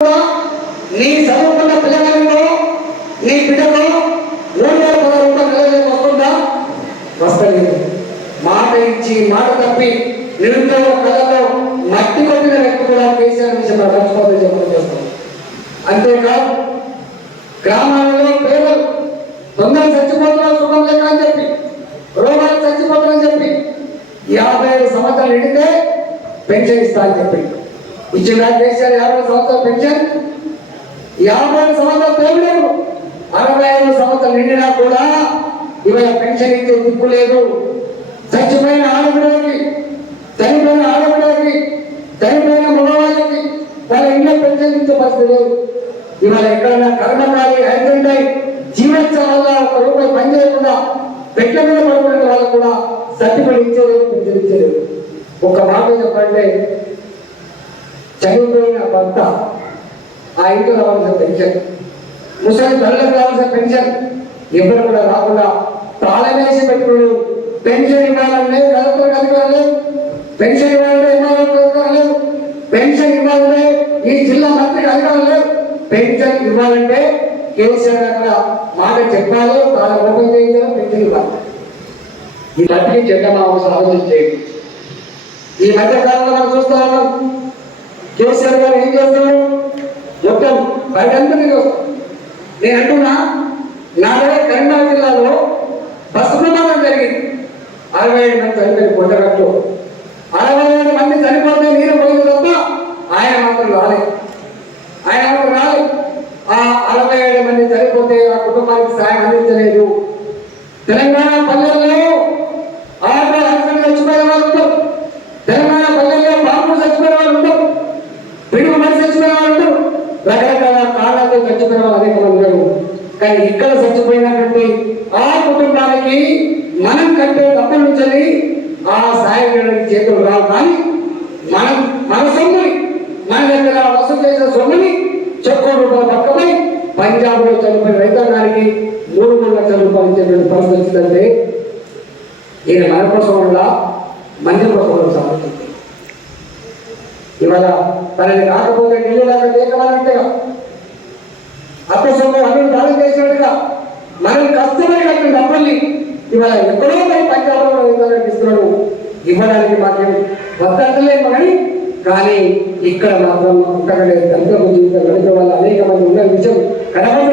నీ చదువుకున్న పిల్లగానిలో నీ బిడ్డలో మూడు వేల పదహారు రూపాయలు వస్తుందా? వస్తలేదు. మాట ఇచ్చి మాట తప్పి నిరుద్యోగ కళలో మట్టి కొట్టిన వ్యక్తి కూడా కేసీఆర్ విషయంలో రాష్ట్రపతి చేస్తాం అంతేకాదు గ్రామాలలో పేదలు తొందరగా చచ్చిపోతున్నారు సుఖం లేక అని చెప్పి రోగాలు చచ్చిపోతారని చెప్పి యాభై ఐదు సంవత్సరాలు నిండితే పెన్షన్ ఇస్తా అని చెప్పి ఇచ్చిన కేసీఆర్ యాభై సంవత్సరాలు పెన్షన్ యాభై ఐదు సంవత్సరాలు దేవుడు అరవై ఐదు సంవత్సరాలు నిండినా కూడా ఇవాళ పెన్షన్ ఇచ్చే దిక్కు లేదు. చచ్చిపోయిన ఆడపిల్లలకి చనిపోయిన ఆడపిల్లలకి చనిపోయిన మగవాళ్ళకి వాళ్ళ ఇంట్లో పెన్షన్ ఇచ్చే పరిస్థితి లేదు. ఇవాళ ఎక్కడన్నా కర్మకాలి యాక్సిడెంట్ అయి జీవోత్సవాల్లో ఒక రూపాయి పని చేయకుండా పెట్ట మీద పడుకునే వాళ్ళకు కూడా సర్టిఫికేట్ ఇచ్చేది పెన్షన్ ఇచ్చేది. ఒక మాట చెప్పంటే చనిపోయిన భర్త ఆ ఇంట్లో రావాల్సిన పెన్షన్. ముసలి తల్లికి రావాల్సిన పెన్షన్. ఎవరు కూడా రాకుండా తాళమేసి పెట్టుకుని పెన్షన్ ఇవ్వాలంటే కలెక్టర్ అధికారులు పెన్షన్ ఇవ్వాలంటే ఇవ్వాలనుకోవాలి అధికారులు పెన్షన్ ఇవ్వాలంటే ఈ జిల్లా మంత్రికి అధికారులు పెన్షన్ ఇవ్వాలంటే కేసీఆర్ అక్కడ మాట చెప్పాలి తాను ఓపెన్ చేయించాలి పెన్షన్ ఇవ్వాలి. ఈ మధ్య చెడ్డ మా అవసరం ఈ మధ్య కాలంలో మనం చూస్తా ఉన్నాం కేసీఆర్ గారు ఏం చేస్తారు మొత్తం బయటంతా వస్తాం నేను అంటున్నా నా దగ్గర కరీంనగర్ జిల్లాలో బస్సు ప్రమాదం జరిగింది. అరవై ఏడు మంది చనిపోయిన కొండగట్టు అరవై ఏడు మంది చనిపోతే నీరు పోయింది తప్ప ఆయన మాత్రం రాలేదు. ఆయన మాత్రం రాలేదు. ఆ అరవై ఏడు మంది చనిపోతే ఆ కుటుంబానికి సాయం అందించలేదు తెలంగాణ పల్లెల్లో ఆటో యాక్సిడెంట్ చచ్చిపోయిన వాళ్ళు ఉంటారు తెలంగాణ పల్లెల్లో బాంబులు చచ్చిపోయిన వాళ్ళు ఉంటారు పిడుగు మనిషి చచ్చిపోయిన వాళ్ళు ఉంటారు రకరకాల కారణాలతో చచ్చిపోయిన అనేక మంది కానీ ఇక్కడ చచ్చిపోయినటువంటి ఆ కుటుంబానికి మనం కట్టే డబ్బుల నుంచి ఆ సాయం చేతులు రావు. కానీ మనం మన సొమ్ముని మన దగ్గర వసూలు చేసిన సొమ్ముని చెక్కు రూపంలో పక్కపై పంజాబ్లో చనిపోయిన రైతాంగానికి మూడు మూడు లక్షల రూపాయలు ఇచ్చేటువంటి పరిస్థితి వచ్చిందంటే ఈయన మన కోసం వల్ల మంది కోసం వల్ల ఇవాళ తనని కాకపోతే నీళ్ళు లేకపోతే దానం చేసినట్టుగా మనం కష్టపడి కట్టిన డబ్బుల్ని ఇవాళ ఎక్కడో పై పంజాబ్లో ఇస్తున్నాడు ఇవ్వడానికి మాత్రం వద్దంటలేము కానీ కానీ ఇక్కడ మాత్రం ఉండగలేదు దళితులకు జీవితం గడిపే వాళ్ళు అనేక మంది ఉన్న విషయం కనపడలేదా